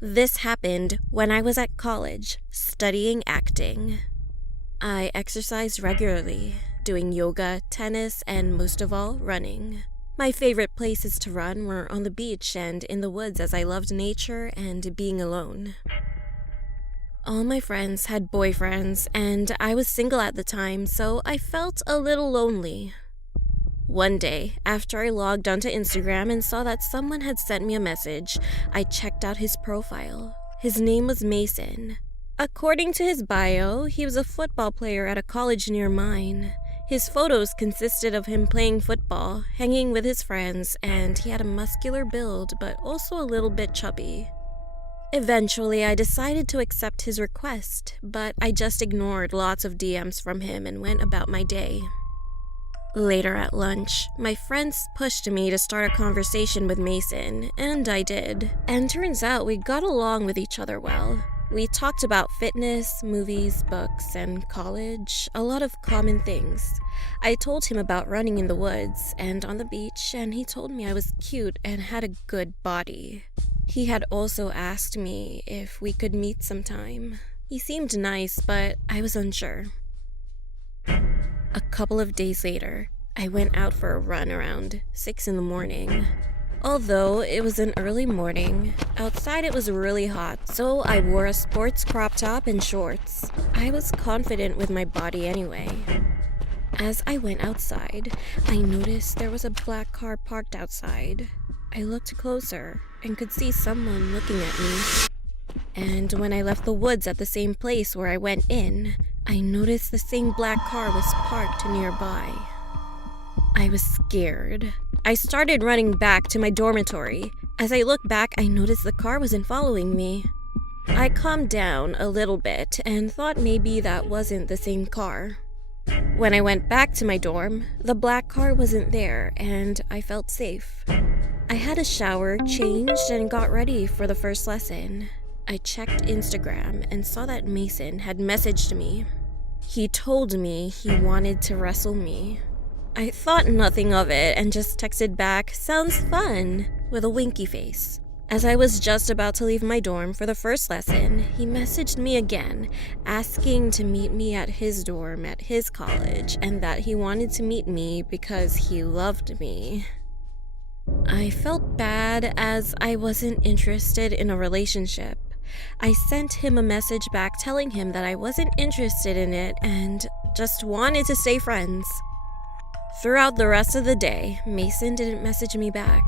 This happened when I was at college, studying acting. I exercised regularly, doing yoga, tennis, and most of all, running. My favorite places to run were on the beach and in the woods as I loved nature and being alone. All my friends had boyfriends, and I was single at the time, so I felt a little lonely. One day, after I logged onto Instagram and saw that someone had sent me a message, I checked out his profile. His name was Mason. According to his bio, he was a football player at a college near mine. His photos consisted of him playing football, hanging with his friends, and he had a muscular build but also a little bit chubby. Eventually, I decided to accept his request, but I just ignored lots of DMs from him and went about my day. Later at lunch, my friends pushed me to start a conversation with Mason, and I did. And turns out we got along with each other well. We talked about fitness, movies, books, and college, a lot of common things. I told him about running in the woods and on the beach, and he told me I was cute and had a good body. He had also asked me if we could meet sometime. He seemed nice, but I was unsure. A couple of days later, I went out for a run around 6 in the morning. Although it was an early morning, outside it was really hot, so I wore a sports crop top and shorts. I was confident with my body anyway. As I went outside, I noticed there was a black car parked outside. I looked closer and could see someone looking at me. And when I left the woods at the same place where I went in, I noticed the same black car was parked nearby. I was scared. I started running back to my dormitory. As I looked back, I noticed the car wasn't following me. I calmed down a little bit and thought maybe that wasn't the same car. When I went back to my dorm, the black car wasn't there and I felt safe. I had a shower, changed, and got ready for the first lesson. I checked Instagram and saw that Mason had messaged me. He told me he wanted to wrestle me. I thought nothing of it and just texted back, "Sounds fun," with a winky face. As I was just about to leave my dorm for the first lesson, he messaged me again, asking to meet me at his dorm at his college and that he wanted to meet me because he loved me. I felt bad as I wasn't interested in a relationship. I sent him a message back telling him that I wasn't interested in it and just wanted to stay friends. Throughout the rest of the day, Mason didn't message me back.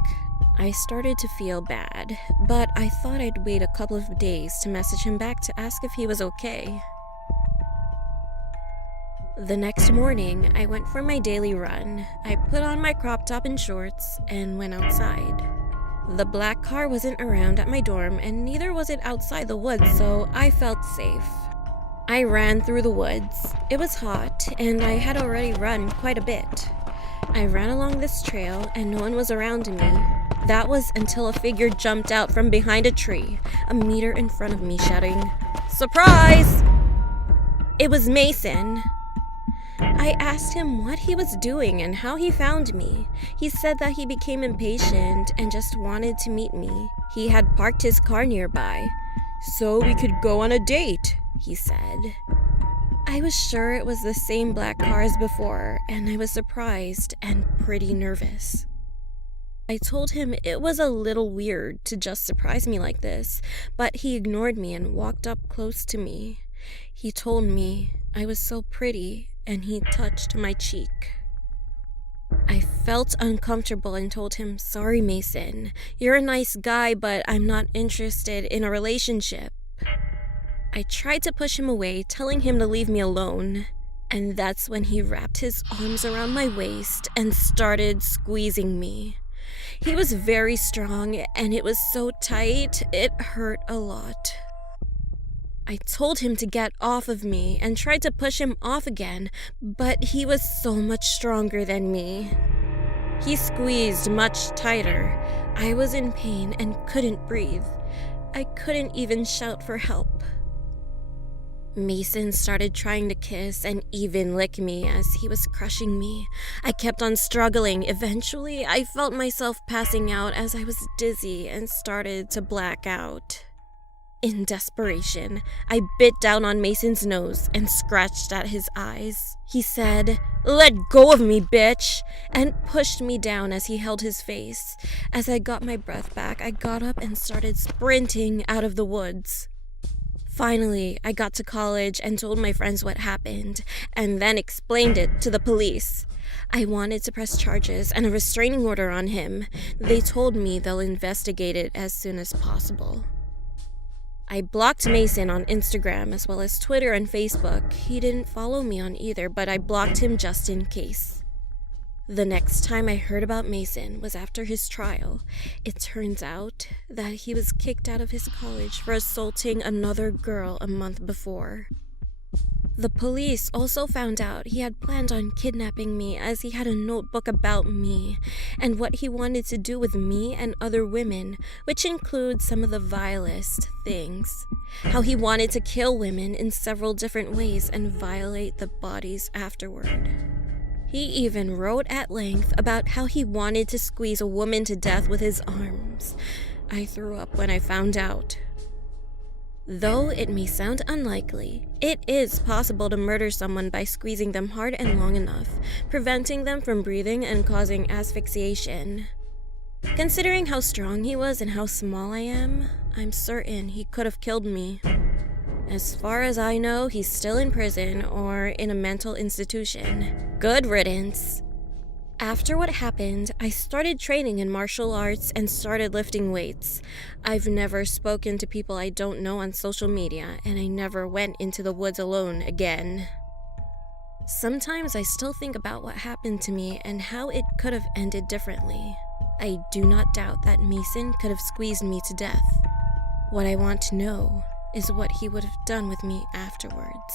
I started to feel bad, but I thought I'd wait a couple of days to message him back to ask if he was okay. The next morning, I went for my daily run. I put on my crop top and shorts and went outside. The black car wasn't around at my dorm and neither was it outside the woods, so I felt safe. I ran through the woods. It was hot and I had already run quite a bit. I ran along this trail and no one was around me. That was until a figure jumped out from behind a tree, a meter in front of me, shouting, "Surprise!" It was Mason. I asked him what he was doing and how he found me. He said that he became impatient and just wanted to meet me. He had parked his car nearby, "So we could go on a date," he said. I was sure it was the same black car as before, and I was surprised and pretty nervous. I told him it was a little weird to just surprise me like this, but he ignored me and walked up close to me. He told me I was so pretty, and he touched my cheek. I felt uncomfortable and told him, "Sorry, Mason. You're a nice guy, but I'm not interested in a relationship." I tried to push him away, telling him to leave me alone. And that's when he wrapped his arms around my waist and started squeezing me. He was very strong, and it was so tight, it hurt a lot. I told him to get off of me and tried to push him off again, but he was so much stronger than me. He squeezed much tighter. I was in pain and couldn't breathe. I couldn't even shout for help. Mason started trying to kiss and even lick me as he was crushing me. I kept on struggling. Eventually, I felt myself passing out as I was dizzy and started to black out. In desperation, I bit down on Mason's nose and scratched at his eyes. He said, "Let go of me, bitch," and pushed me down as he held his face. As I got my breath back, I got up and started sprinting out of the woods. Finally, I got to college and told my friends what happened, and then explained it to the police. I wanted to press charges and a restraining order on him. They told me they'll investigate it as soon as possible. I blocked Mason on Instagram as well as Twitter and Facebook. He didn't follow me on either, but I blocked him just in case. The next time I heard about Mason was after his trial. It turns out that he was kicked out of his college for assaulting another girl a month before. The police also found out he had planned on kidnapping me as he had a notebook about me and what he wanted to do with me and other women, which includes some of the vilest things. How he wanted to kill women in several different ways and violate the bodies afterward. He even wrote at length about how he wanted to squeeze a woman to death with his arms. I threw up when I found out. Though it may sound unlikely, it is possible to murder someone by squeezing them hard and long enough, preventing them from breathing and causing asphyxiation. Considering how strong he was and how small I am, I'm certain he could have killed me. As far as I know, he's still in prison or in a mental institution. Good riddance. After what happened, I started training in martial arts and started lifting weights. I've never spoken to people I don't know on social media, and I never went into the woods alone again. Sometimes I still think about what happened to me and how it could have ended differently. I do not doubt that Mason could have squeezed me to death. What I want to know is what he would have done with me afterwards.